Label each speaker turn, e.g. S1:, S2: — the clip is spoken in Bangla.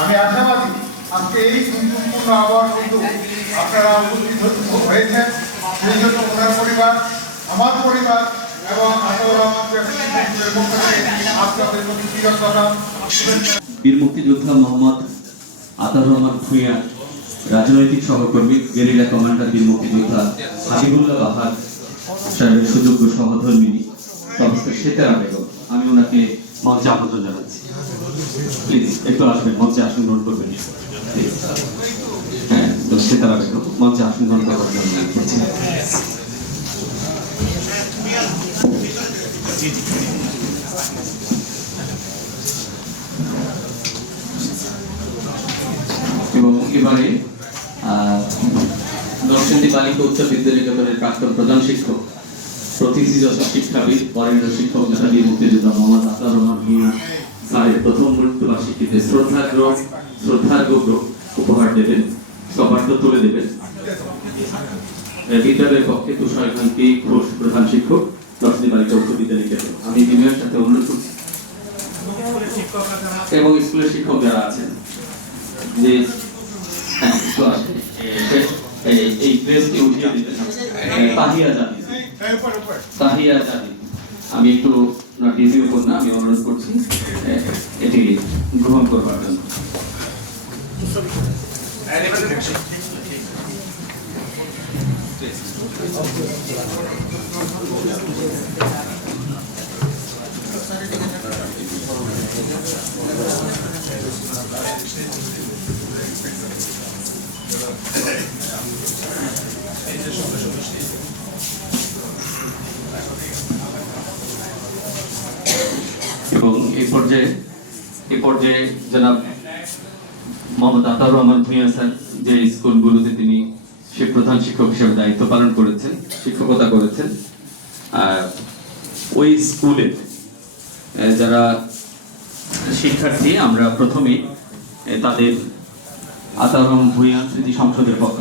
S1: আমি আশাবাদী, আজকে এই গুরুত্বপূর্ণ আবহাওয়া কিন্তু আপনারা উপস্থিত হয়েছেন। সেই জন্য ওনার পরিবার, আমার পরিবার
S2: বীর মুক্তিযোদ্ধা মোহাম্মদ আতার রহমান রাজনৈতিক সহকর্মী, গেরিলা কমান্ডার বীর মুক্তিযোদ্ধা হাবিবুল্লাহ বাহার, সাহেবের সুযোগ্য সহধর্মিনী প্রফেসর সেতারা আমি ওনাকে মঞ্চে আমন্ত্রণ জানাচ্ছি। প্লিজ একটু আসবেন, মঞ্চে আসন গ্রহণ করবেন. হ্যাঁ সেতারা বেগম মঞ্চে আসন গ্রহণ করার উচ্চ বিদ্যালয় কেন্দ্রের প্রাক্তন প্রধান শিক্ষক প্রতিষ্ঠিত শিক্ষাবিদ বরেণ্য শিক্ষক নেতাজি মুক্তিযোদ্ধা মোহাম্মদ মৃত্যুবার্ষিকীতে শ্রদ্ধাগ্র উপহার দেবেন সবার্থ তুলে দেবেন। বিদ্যালয়ের পক্ষে তুষার খানকে ঘোষ প্রধান শিক্ষক নরসিংদী বালিকা উচ্চ বিদ্যালয় কেন্দ্র আমি বিনয়ের সাথে অনুরোধ করছি। এবং স্কুলের শিক্ষক যারা আছেন যে হ্যাঁ, এই- প্রেসটি উঠিয়ে এ, তাহিয়া জানি। তাহিয়া জানি। আমি একটু না টিভি উপর না আমি অনুরোধ করছি। এটি গ্রহণ করবার জন্য। এবং এই পর্যায়ে এই পর্যায়ে জনাব মোহাম্মদ আতাউর রহমান ভূঁইয়া স্যার যে স্কুলগুলোতে তিনি সে প্রধান শিক্ষক হিসেবে দায়িত্ব পালন করেছেন, শিক্ষকতা করেছেন ওই স্কুলে যারা শিক্ষার্থী, আমরা প্রথমেই তাদের আতাউর রহমান ভূঁইয়া স্মৃতি সংসদের পক্ষ